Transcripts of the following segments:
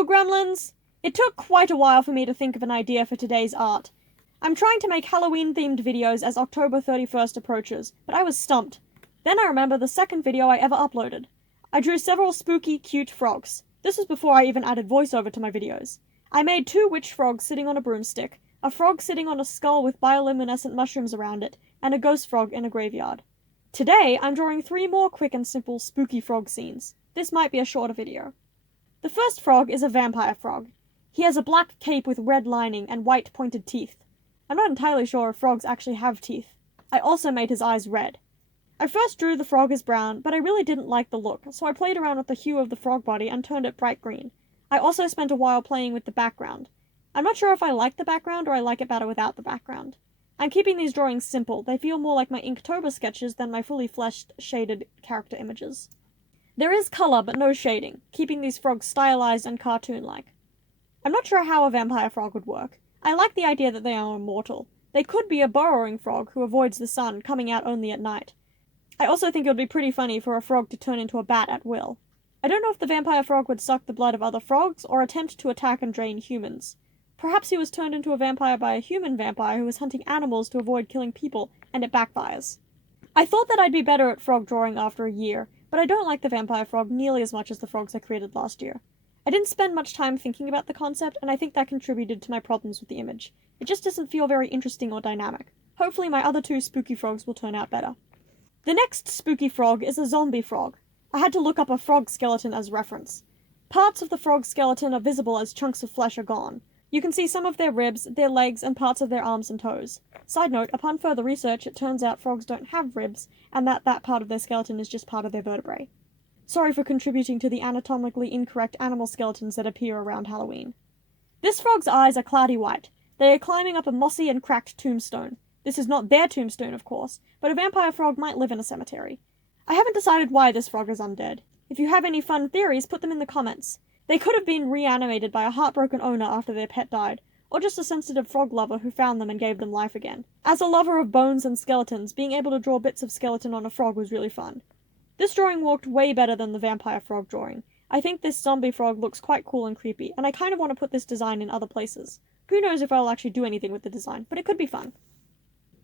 Hello, gremlins! It took quite a while for me to think of an idea for today's art. I'm trying to make Halloween-themed videos as October 31st approaches, but I was stumped. Then I remember the second video I ever uploaded. I drew several spooky, cute frogs. This was before I even added voiceover to my videos. I made 2 witch frogs sitting on a broomstick, a frog sitting on a skull with bioluminescent mushrooms around it, and a ghost frog in a graveyard. Today, I'm drawing 3 more quick and simple spooky frog scenes. This might be a shorter video. The first frog is a vampire frog. He has a black cape with red lining and white pointed teeth. I'm not entirely sure if frogs actually have teeth. I also made his eyes red. I first drew the frog as brown, but I really didn't like the look, so I played around with the hue of the frog body and turned it bright green. I also spent a while playing with the background. I'm not sure if I like the background or I like it better without the background. I'm keeping these drawings simple. They feel more like my Inktober sketches than my fully fleshed, shaded character images. There is color but no shading, keeping these frogs stylized and cartoon-like. I'm not sure how a vampire frog would work. I like the idea that they are immortal. They could be a burrowing frog who avoids the sun, coming out only at night. I also think it would be pretty funny for a frog to turn into a bat at will. I don't know if the vampire frog would suck the blood of other frogs or attempt to attack and drain humans. Perhaps he was turned into a vampire by a human vampire who was hunting animals to avoid killing people, and it backfires. I thought that I'd be better at frog drawing after a year, but I don't like the vampire frog nearly as much as the frogs I created last year. I didn't spend much time thinking about the concept, and I think that contributed to my problems with the image. It just doesn't feel very interesting or dynamic. Hopefully my other 2 spooky frogs will turn out better. The next spooky frog is a zombie frog. I had to look up a frog skeleton as reference. Parts of the frog skeleton are visible as chunks of flesh are gone. You can see some of their ribs, their legs, and parts of their arms and toes. Side note, upon further research, it turns out frogs don't have ribs, and that part of their skeleton is just part of their vertebrae. Sorry for contributing to the anatomically incorrect animal skeletons that appear around Halloween. This frog's eyes are cloudy white. They are climbing up a mossy and cracked tombstone. This is not their tombstone, of course, but a vampire frog might live in a cemetery. I haven't decided why this frog is undead. If you have any fun theories, put them in the comments. They could have been reanimated by a heartbroken owner after their pet died, or just a sensitive frog lover who found them and gave them life again. As a lover of bones and skeletons, being able to draw bits of skeleton on a frog was really fun. This drawing worked way better than the vampire frog drawing. I think this zombie frog looks quite cool and creepy, and I kind of want to put this design in other places. Who knows if I'll actually do anything with the design, but it could be fun.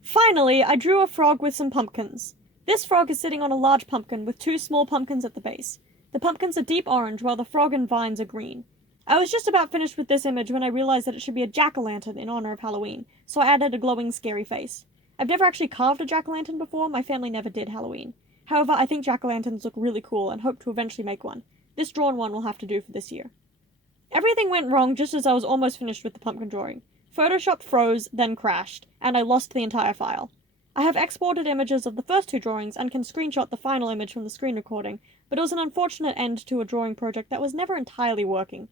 Finally, I drew a frog with some pumpkins. This frog is sitting on a large pumpkin with 2 small pumpkins at the base. The pumpkins are deep orange while the frog and vines are green. I was just about finished with this image when I realized that it should be a jack-o'-lantern in honor of Halloween, so I added a glowing, scary face. I've never actually carved a jack-o'-lantern before, my family never did Halloween. However, I think jack-o'-lanterns look really cool and hope to eventually make one. This drawn one will have to do for this year. Everything went wrong just as I was almost finished with the pumpkin drawing. Photoshop froze, then crashed, and I lost the entire file. I have exported images of the first 2 drawings and can screenshot the final image from the screen recording, but it was an unfortunate end to a drawing project that was never entirely working.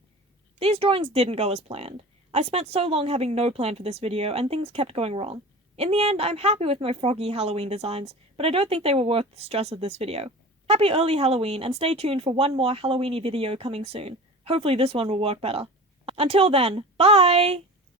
These drawings didn't go as planned. I spent so long having no plan for this video, and things kept going wrong. In the end, I'm happy with my froggy Halloween designs, but I don't think they were worth the stress of this video. Happy early Halloween, and stay tuned for one more Halloweeny video coming soon. Hopefully this one will work better. Until then, bye!